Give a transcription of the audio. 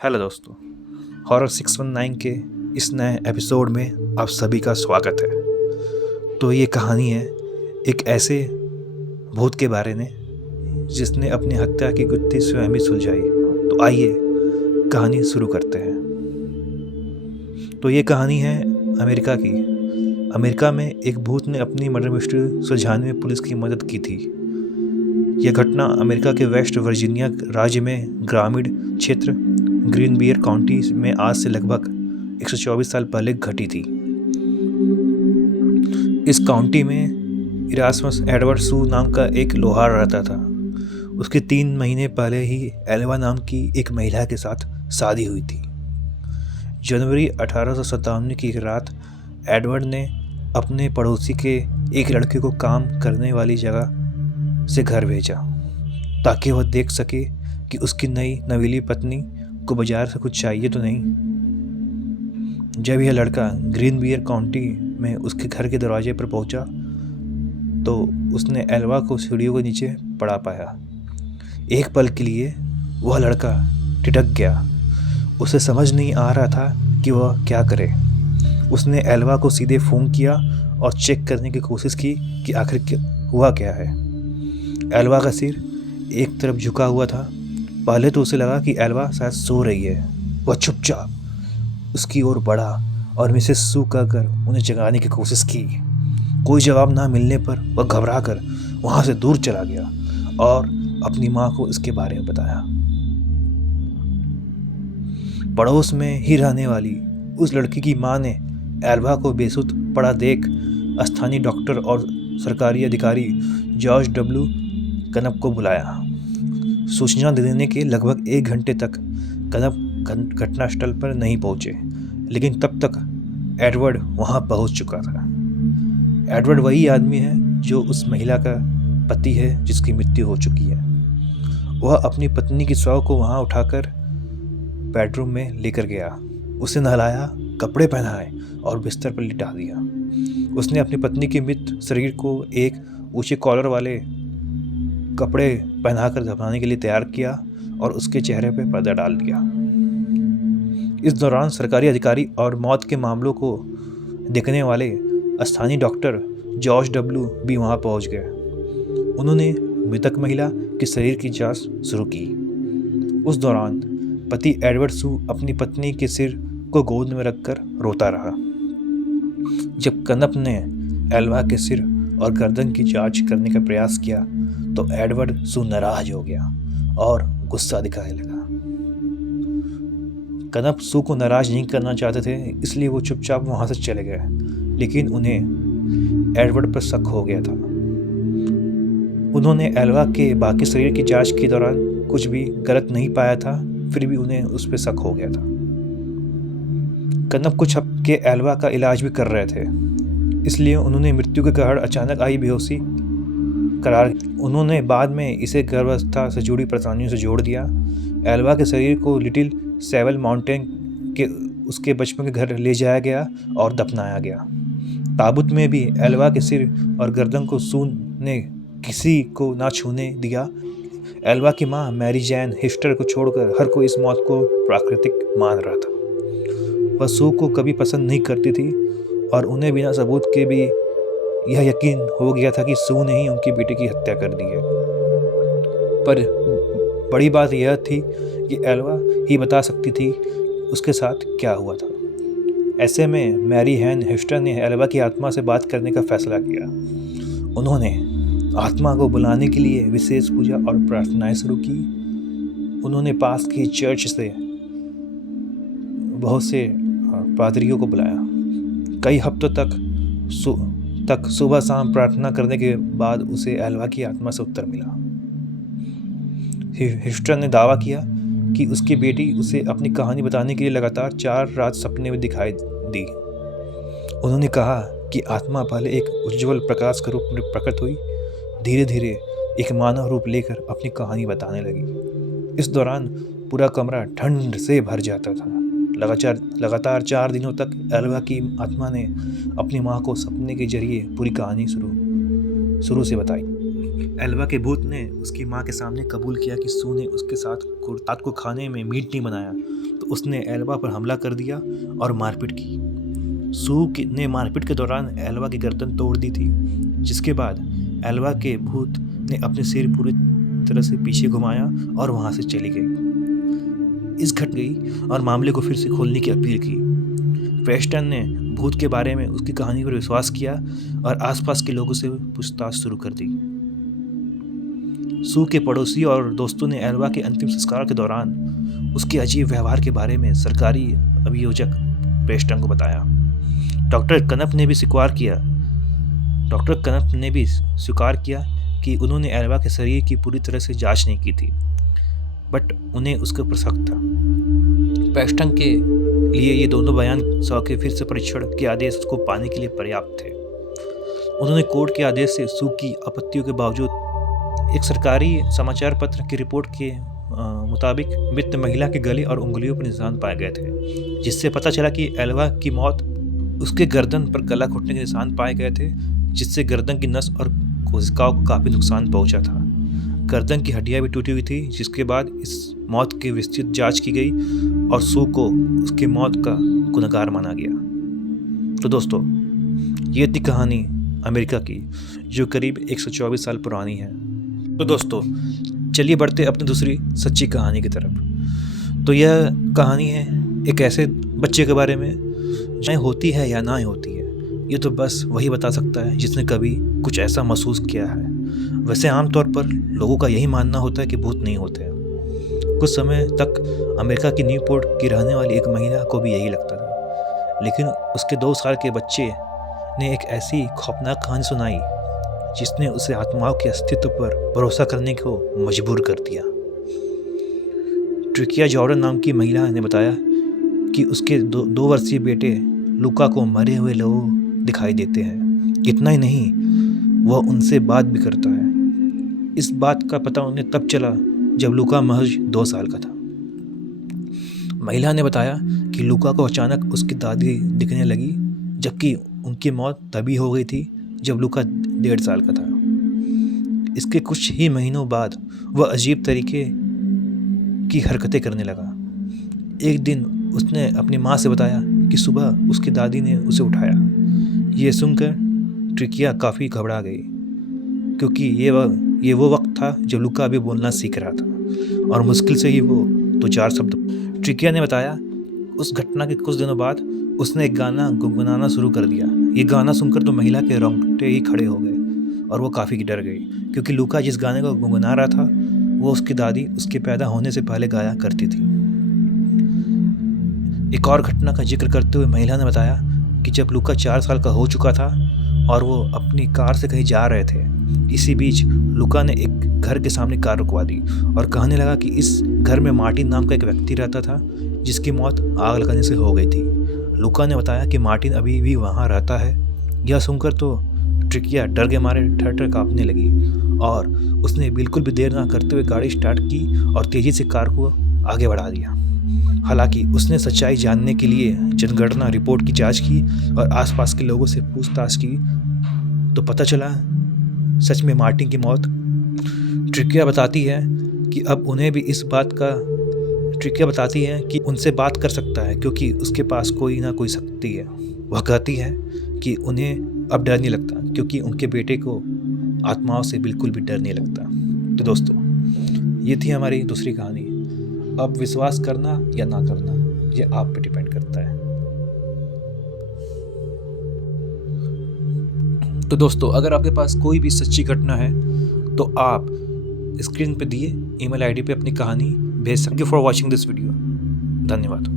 Hello दोस्तों, horror 619 के इस नए एपिसोड में आप सभी का स्वागत है। तो ये कहानी है एक ऐसे भूत के बारे में जिसने अपनी हत्या की गुत्थी स्वयं ही सुलझाई। तो आइए कहानी शुरू करते हैं। तो ये कहानी है अमेरिका की। अमेरिका में एक भूत ने अपनी मर्डर मिस्ट्री सुलझाने में पुलिस की मदद की थी। यह घटना अमेरिका के वेस्ट वर्जीनिया राज्य में ग्रामीण क्षेत्र ग्रीन बियर काउंटी में आज से लगभग 124 साल पहले घटी थी। इस काउंटी में इरास्मस एडवर्ड सू नाम का एक लोहार रहता था। उसके 3 महीने पहले ही एल्वा नाम की एक महिला के साथ शादी हुई थी। जनवरी 1857 की एक रात एडवर्ड ने अपने पड़ोसी के एक लड़के को काम करने वाली जगह से घर भेजा ताकि वह देख सके कि उसकी नई नवीली पत्नी को बाजार से कुछ चाहिए तो नहीं। जब यह लड़का ग्रीन बियर काउंटी में उसके घर के दरवाजे पर पहुंचा तो उसने एल्वा को सीढ़ियों के नीचे पड़ा पाया। एक पल के लिए वह लड़का ठिठक गया। उसे समझ नहीं आ रहा था कि वह क्या करे। उसने एल्वा को सीधे फ़ोन किया और चेक करने की कोशिश की कि आखिर हुआ क्या है। एल्वा का सिर एक तरफ झुका हुआ था। पहले तो उसे लगा कि एल्वा शायद सो रही है। वह चुपचाप उसकी ओर बढ़ा और मिसेस सू कहकर उन्हें जगाने की कोशिश की। कोई जवाब ना मिलने पर वह घबराकर वहाँ से दूर चला गया और अपनी माँ को इसके बारे में बताया। पड़ोस में ही रहने वाली उस लड़की की माँ ने एल्वा को बेसुध पड़ा देख स्थानीय डॉक्टर और सरकारी अधिकारी जॉर्ज डब्ल्यू कनप को बुलाया। सूचना देने के लगभग 1 घंटे तक कनप घटनास्थल पर नहीं पहुंचे, लेकिन तब तक एडवर्ड वहां पहुंच चुका था। एडवर्ड वही आदमी है जो उस महिला का पति है जिसकी मृत्यु हो चुकी है। वह अपनी पत्नी की शव को वहां उठाकर बेडरूम में लेकर गया। उसे नहलाया, कपड़े पहनाए और बिस्तर पर लिटा दिया। उसने अपनी पत्नी के मृत शरीर को एक ऊंचे कॉलर वाले कपड़े पहनाकर दफनाने के लिए तैयार किया और उसके चेहरे पर पर्दा डाल दिया। इस दौरान सरकारी अधिकारी और मौत के मामलों को देखने वाले स्थानीय डॉक्टर जॉर्ज डब्ल्यू भी वहां पहुंच गए। उन्होंने मृतक महिला के शरीर की जांच शुरू की। उस दौरान पति एडवर्ड सू अपनी पत्नी के सिर को गोद में रखकर रोता रहा। जब कनप ने एल्वा के सिर और गर्दन की जांच करने का प्रयास किया तो एडवर्ड सू नाराज हो गया और गुस्सा दिखाने लगा। कनप सू को नाराज नहीं करना चाहते थे, इसलिए वो चुपचाप वहां से चले गए, लेकिन उन्हें एडवर्ड पर शक हो गया था। उन्होंने एल्वा के बाकी शरीर की जांच के दौरान कुछ भी गलत नहीं पाया था, फिर भी उन्हें उस पर शक हो गया था। कनप कुछ हफ्ते एल्वा का इलाज भी कर रहे थे, इसलिए उन्होंने मृत्यु के कारण अचानक आई बेहोशी करार। उन्होंने बाद में इसे गर्भावस्था से जुड़ी परेशानियों से जोड़ दिया। एल्वा के शरीर को लिटिल सेवल माउंटेन के उसके बचपन के घर ले जाया गया और दफनाया गया। ताबूत में भी एल्वा के सिर और गर्दन को सू ने किसी को ना छूने दिया। एल्वा की माँ मैरी जैन हिस्टर को छोड़कर हर कोई इस मौत को प्राकृतिक मान रहा था। वह सू को कभी पसंद नहीं करती थी और उन्हें बिना सबूत के भी यह यकीन हो गया था कि सू ने ही उनकी बेटी की हत्या कर दी है। पर बड़ी बात यह थी कि एल्वा ही बता सकती थी उसके साथ क्या हुआ था। ऐसे में मैरी हैन हिस्टर ने एल्वा की आत्मा से बात करने का फैसला किया। उन्होंने आत्मा को बुलाने के लिए विशेष पूजा और प्रार्थनाएं शुरू की। उन्होंने पास की चर्च से बहुत से पादरियों को बुलाया। कई हफ्तों तक सुबह शाम प्रार्थना करने के बाद उसे एल्वा की आत्मा से उत्तर मिला। हिस्टर ने दावा किया कि उसकी बेटी उसे अपनी कहानी बताने के लिए लगातार 4 रात सपने में दिखाई दी। उन्होंने कहा कि आत्मा पहले एक उज्जवल प्रकाश के रूप में प्रकट हुई, धीरे धीरे एक मानव रूप लेकर अपनी कहानी बताने लगी। इस दौरान पूरा कमरा ठंड से भर जाता था। लगातार 4 दिनों तक एल्वा की आत्मा ने अपनी माँ को सपने के जरिए पूरी कहानी शुरू से बताई। एल्वा के भूत ने उसकी माँ के सामने कबूल किया कि सू ने उसके साथ रात को खाने में मीट नहीं बनाया उसने एल्वा पर हमला कर दिया और मारपीट की। सू ने मारपीट के दौरान एल्वा की गर्दन तोड़ दी थी, जिसके बाद एल्वा के भूत ने अपने सिर पूरी तरह से पीछे घुमाया और वहां से चली गई। इस घट गई और मामले को फिर से खोलने की अपील की। प्रेस्टन ने भूत के बारे में उसकी कहानी पर विश्वास किया और आसपास के लोगों से पूछताछ शुरू कर दी। सू के पड़ोसी और दोस्तों ने एल्वा के अंतिम संस्कार के दौरान उसके अजीब व्यवहार के बारे में सरकारी अभियोजक प्रेस्टन को बताया। डॉक्टर कनप ने भी स्वीकार किया कि उन्होंने एल्वा के शरीर की पूरी तरह से जांच नहीं की थी, बट उन्हें उसके ऊपर शक था। प्रेस्टन के लिए ये दोनों बयान सौ के फिर से परीक्षण के आदेश को पाने के लिए पर्याप्त थे। उन्होंने कोर्ट के आदेश से सू की आपत्तियों के बावजूद एक सरकारी समाचार पत्र की रिपोर्ट के मुताबिक मृत महिला के गले और उंगलियों पर निशान पाए गए थे, जिससे पता चला कि एल्वा की मौत उसके गर्दन पर गला घुटने के निशान पाए गए थे, जिससे गर्दन की नस और कोशिकाओं को काफ़ी नुकसान पहुंचा था। गर्दन की हड्डियां भी टूटी हुई थी, जिसके बाद इस मौत की विस्तृत जांच की गई और सू को उसकी मौत का गुनहगार माना गया। तो दोस्तों, ये थी कहानी अमेरिका की, जो करीब 124 साल पुरानी है। तो दोस्तों, चलिए बढ़ते अपनी दूसरी सच्ची कहानी की तरफ। तो यह कहानी है एक ऐसे बच्चे के बारे में, चाहे होती है या ना होती है, ये तो बस वही बता सकता है जिसने कभी कुछ ऐसा महसूस किया है। वैसे आमतौर पर लोगों का यही मानना होता है कि भूत नहीं होते हैं। कुछ समय तक अमेरिका की न्यूपोर्ट की रहने वाली एक महिला को भी यही लगता था, लेकिन उसके 2 साल के बच्चे ने एक ऐसी खौफनाक कहानी सुनाई जिसने उसे आत्माओं के अस्तित्व पर भरोसा करने को मजबूर कर दिया। ट्रिकिया जॉर्डन नाम की महिला ने बताया कि उसके 2 वर्षीय बेटे लूका को मरे हुए लोग दिखाई देते हैं। इतना ही नहीं, वह उनसे बात भी करता है। इस बात का पता उन्हें तब चला जब लूका महज 2 साल का था। महिला ने बताया कि लूका को अचानक उसकी दादी दिखने लगी, जबकि उनकी मौत तभी हो गई थी जब लूका 1.5 साल का था। इसके कुछ ही महीनों बाद वह अजीब तरीके की हरकतें करने लगा। एक दिन उसने अपनी माँ से बताया कि सुबह उसकी दादी ने उसे उठाया। ये सुनकर ट्रिकिया काफ़ी घबरा गई, क्योंकि ये वो वक्त था जब लूका अभी बोलना सीख रहा था और मुश्किल से ही वो 2-4 शब्द। ट्रिकिया ने बताया उस घटना के कुछ दिनों बाद उसने एक गाना गुनगुनाना शुरू कर दिया। ये गाना सुनकर तो महिला के रोंगटे ही खड़े हो गए और वो काफ़ी डर गई, क्योंकि लूका जिस गाने को गुनगुना रहा था वो उसकी दादी उसके पैदा होने से पहले गाया करती थी। एक और घटना का जिक्र करते हुए महिला ने बताया कि जब लूका 4 साल का हो चुका था और वो अपनी कार से कहीं जा रहे थे, इसी बीच लूका ने एक घर के सामने कार रुकवा दी और कहने लगा कि इस घर में मार्टिन नाम का एक व्यक्ति रहता था, जिसकी मौत आग लगाने से हो गई थी। लूका ने बताया कि मार्टिन अभी भी वहाँ रहता है। यह सुनकर तो ट्रिकिया डर के मारे ठर काँपने लगी और उसने बिल्कुल भी देर ना करते हुए गाड़ी स्टार्ट की और तेज़ी से कार को आगे बढ़ा दिया। हालांकि उसने सच्चाई जानने के लिए जनगणना रिपोर्ट की जांच की और आसपास के लोगों से पूछताछ की, तो पता चला सच में मार्टिन की मौत। ट्रिकिया बताती है कि अब उन्हें भी इस बात का ट्रिकिया बताती है कि उनसे बात कर सकता है, क्योंकि उसके पास कोई ना कोई शक्ति है। वह कहती है कि उन्हें अब डर नहीं लगता, क्योंकि उनके बेटे को आत्माओं से बिल्कुल भी डर नहीं लगता। तो दोस्तों, ये थी हमारी दूसरी कहानी। अब विश्वास करना या ना करना, ये आप पे डिपेंड करता है। तो दोस्तों, अगर आपके पास कोई भी सच्ची घटना है तो आप स्क्रीन पे दिए ईमेल आईडी पे अपनी कहानी भेज सकते। Thank you for watching this video. धन्यवाद।